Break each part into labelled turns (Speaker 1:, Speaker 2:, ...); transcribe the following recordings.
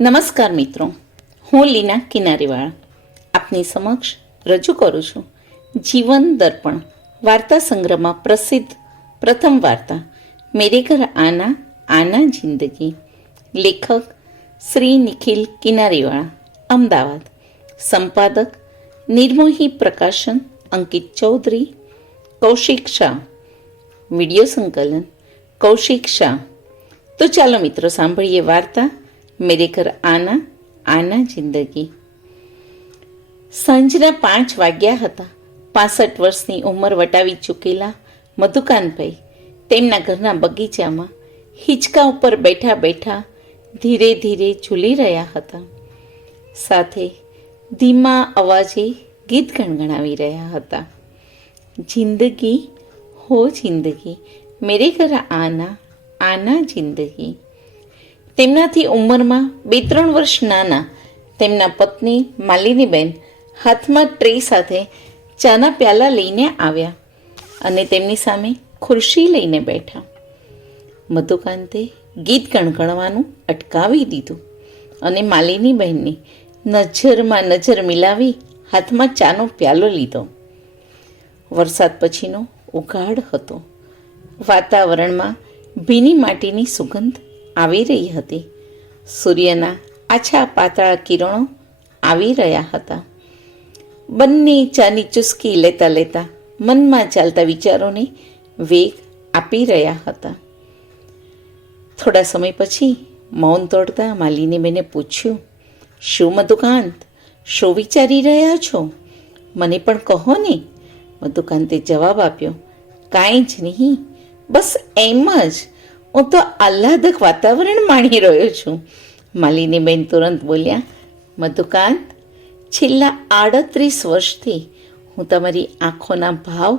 Speaker 1: નમસ્કાર મિત્રો. હું લીના કિનારીવાળા. આપની સમક્ષ રજૂ કરું છું જીવન દર્પણ વાર્તા સંગ્રહમાં પ્રસિદ્ધ પ્રથમ વાર્તા મેરે ઘર આના આના જિંદગી. લેખક શ્રી નિખિલ કિનારીવાળા, અમદાવાદ. સંપાદક નિર્મોહી પ્રકાશન, અંકિત ચૌધરી. કૌશિક શાહ. વિડિયો સંકલન, કૌશિક શાહ. તો ચાલો મિત્રો સાંભળીએ વાર્તા મેરે ઘર આના આના જિંદગી સાંજના પાંચ વાગ્યા હતા પાસઠ વર્ષની ઉંમર વટાવી ચૂકેલા મધુકાનભાઈ તેમના ઘરના બગીચામાં હિંચકા ઉપર બેઠા બેઠા ધીરે ધીરે ઝૂલી રહ્યા હતા. સાથે ધીમા અવાજે ગીત ગણગણાવી રહ્યા હતા. જિંદગી, હો જિંદગી, મેરે ઘર આના આના જિંદગી. તેમનાથી ઉંમરમાં બે ત્રણ વર્ષ નાના તેમના પત્ની માલિનીબેન હાથમાં ટ્રે સાથે ચાના પ્યાલા લઈને આવ્યા અને તેમની સામે ખુરશી લઈને બેઠા. મધુકાંતે ગીત ગણગણવાનું અટકાવી દીધું અને માલિની બહેનને નજરમાં નજર મિલાવી હાથમાં ચાનો પ્યાલો લીધો. વરસાદ પછીનો ઉઘાડ હતો. વાતાવરણમાં ભીની માટીની સુગંધ આવી રહી હતી. સૂર્યના આછા પાતળા કિરણો આવી રહ્યા હતા. બંને ચાની ચુસ્કી લેતા લેતા મનમાં ચાલતા વિચારોને વેગ આપી રહ્યા હતા. થોડા સમય પછી મૌન તોડતા માલિની બેને પૂછ્યું, શું મધુકાંત, શું વિચારી રહ્યા છો? મને પણ કહો ને. મધુકાંતે જવાબ આપ્યો, કાંઈ જ નહીં, બસ એમ જ. હું તો આહ્લાદક વાતાવરણ માણી રહ્યો છું. માલિનીબેન તુરંત બોલ્યા, મધુકાંત, છેલ્લા આડત્રીસ વર્ષથી હું તમારી આંખોના ભાવ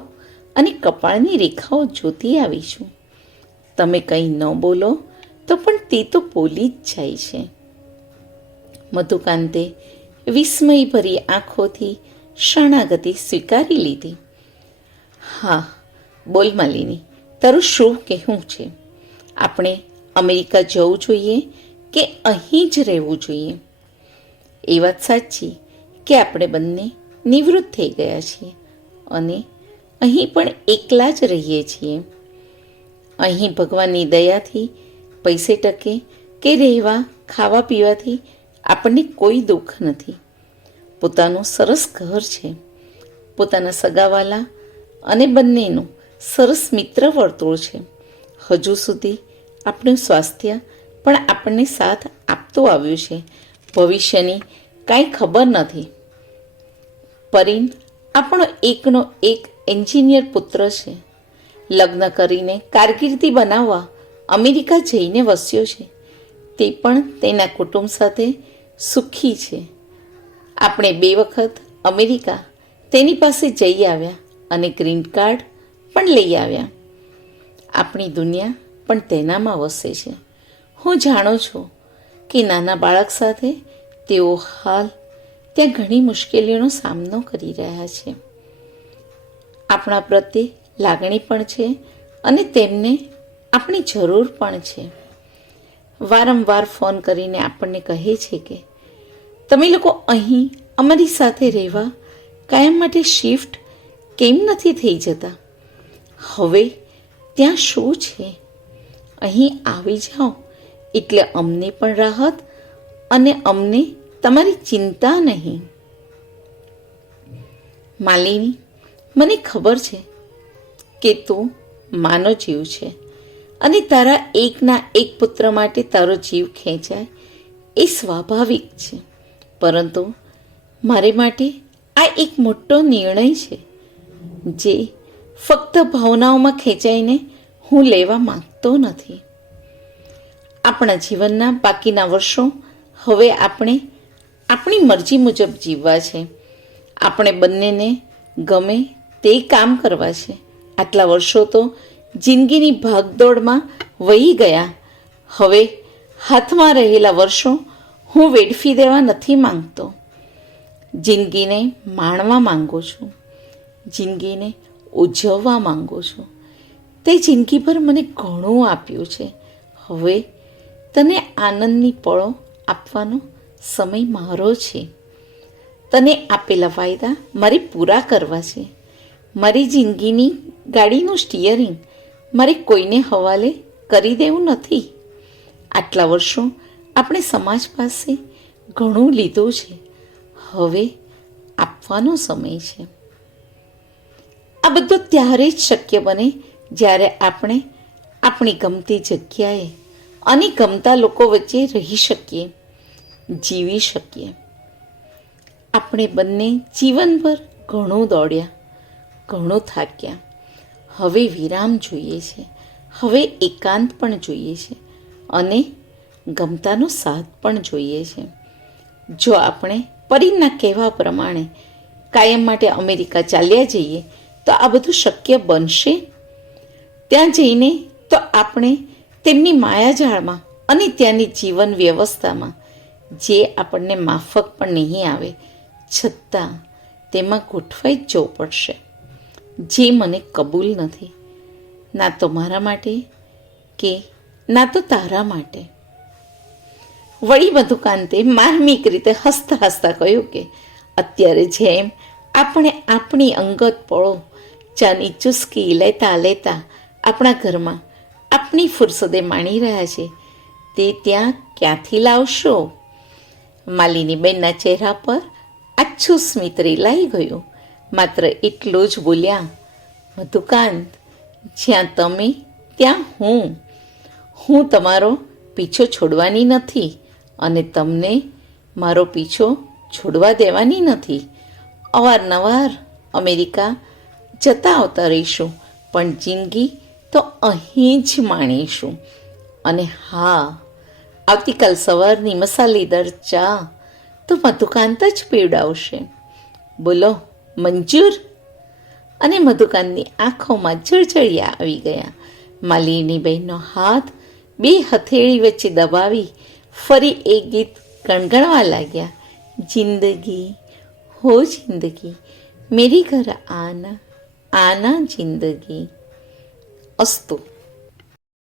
Speaker 1: અને કપાળની રેખાઓ જોતી આવી છું. તમે કંઈ ન બોલો તો પણ તે તો બોલી જ જાય છે. મધુકાંતે વિસ્મયભરી આંખોથી શરણાગતિ સ્વીકારી લીધી. હા, બોલ માલિની, તારું શું કહેવું છે? આપણે અમેરિકા જવું જોઈએ કે અહીં જ રહેવું જોઈએ? એ વાત સાચી કે આપણે બંને નિવૃત્ત થઈ ગયા છીએ અને અહીં પણ એકલા જ રહીએ છીએ. અહીં ભગવાનની દયાથી પૈસે ટકે કે રહેવા, ખાવા પીવાથી આપણને કોઈ દુઃખ નથી. પોતાનું સરસ ઘર છે. પોતાના સગાવાલા અને બંનેનું સરસ મિત્ર વર્તુળ છે. હજુ સુધી આપણું સ્વાસ્થ્ય પણ આપણને સાથ આપતું આવ્યું છે. ભવિષ્યની કાંઈ ખબર નથી. પરીન આપણો એકનો એક એન્જિનિયર પુત્ર છે. લગ્ન કરીને કારકિર્દી બનાવવા અમેરિકા જઈને વસ્યો છે. તે પણ તેના કુટુંબ સાથે સુખી છે. આપણે બે વખત અમેરિકા તેની પાસે જઈ આવ્યા અને ગ્રીન કાર્ડ પણ લઈ આવ્યા. આપણી દુનિયા પણ તેનામાં વસે છે. હું જાણું છું કે નાના બાળક સાથે તેઓ હાલ ત્યાં ઘણી મુશ્કેલીઓનો સામનો કરી રહ્યા છે. આપણા પ્રત્યે લાગણી પણ છે અને તેમને આપણી જરૂર પણ છે. વારંવાર ફોન કરીને આપણને કહે છે કે, તમે લોકો અહીં અમારી સાથે રહેવા કાયમ માટે શિફ્ટ કેમ નથી થઈ જતા? હવે ત્યાં શું છે? અહીં આવી જાઓ. એટલે અમને પણ રાહત અને અમને તમારી ચિંતા નહીં. માલિની, મને ખબર છે કે તું માનો જીવ છે અને તારા એકના એક પુત્ર માટે તારો જીવ ખેંચાય એ સ્વાભાવિક છે. પરંતુ મારે માટે આ એક મોટો નિર્ણય છે જે ફક્ત ભાવનાઓમાં ખેંચાઈને હું લેવા માંગતો નથી. આપણા જીવનના બાકીના વર્ષો હવે આપણે આપણી મરજી મુજબ જીવવા છે. આપણે બંનેને ગમે તે કામ કરવા છે. આટલા વર્ષો તો જિંદગીની ભાગદોડમાં વહી ગયા. હવે હાથમાં રહેલા વર્ષો હું વેડફી દેવા નથી માંગતો. જિંદગીને માણવા માંગુ છું. જિંદગીને ઉજવવા માંગુ છું. તે જિંદગીભર મને ઘણું આપ્યું છે. હવે તને આનંદની પળો આપવાનો સમય મારો છે. તને આપેલા વાયદા મારે પૂરા કરવા છે. મારી જિંદગીની ગાડીનું સ્ટિયરિંગ મારે કોઈને હવાલે કરી દેવું નથી. આટલા વર્ષો આપણે સમાજ પાસે ઘણું લીધું છે. હવે આપવાનો સમય છે. આ બધું ત્યારે જ શક્ય બને જ્યારે આપણે આપણી ગમતી જગ્યાએ અને ગમતા લોકો વચ્ચે રહી શકીએ, જીવી શકીએ. આપણે બંને જીવનભર ઘણું દોડ્યા, ઘણું થાક્યા. હવે વિરામ જોઈએ છે, હવે એકાંત પણ જોઈએ છે અને ગમતાનો સાથ પણ જોઈએ છે. જો આપણે પરીના કહેવા પ્રમાણે કાયમ માટે અમેરિકા ચાલ્યા જઈએ, તો આ બધું શક્ય બનશે ત્યાં જઈને તો આપણે તેમની માયાજાળમાં અને ત્યાંની જીવન વ્યવસ્થામાં જે આપણને માફક પણ નહીં આવે, છતાં તેમાં ગોઠવાઈ જ જવું પડશે. જે મને કબૂલ નથી. ના તો મારા માટે કે ના તો તારા માટે. વળી મધુકાંતે માર્મિક રીતે હસતા હસતા કહ્યું કે, અત્યારે જેમ આપણે આપણી અંગત પળો ચાની ચુસ્કી લેતા લેતા આપણા ઘરમાં આપણી ફુરસદે માણી રહ્યા છે. તે ત્યાં ક્યાંથી લાવશો? માલિની બહેનના ચહેરા પર આછું સ્મિત રેલાઈ ગયું. માત્ર એટલું જ બોલ્યા, મધુકાંત, જ્યાં તમે, ત્યાં હું. હું તમારો પીછો છોડવાની નથી અને તમને મારો પીછો છોડવા દેવાની નથી. અવારનવાર અમેરિકા જતા આવતા રહીશું, પણ જિંદગી તો અહીં જ માણીશું. અને હા, આવતીકાલ સવારની મસાલેદાર ચા તો મધુકાંત જ પીવડાવશે. બોલો, મંજૂર? અને મધુકાંતની આંખોમાં જળજળિયા આવી ગયા. માલિની બહેનનો હાથ બે હથેળી વચ્ચે દબાવી ફરી એ ગીત ગણગણવા લાગ્યા. જિંદગી, હો જિંદગી, મેરી ઘર આના આના જિંદગી. असतो.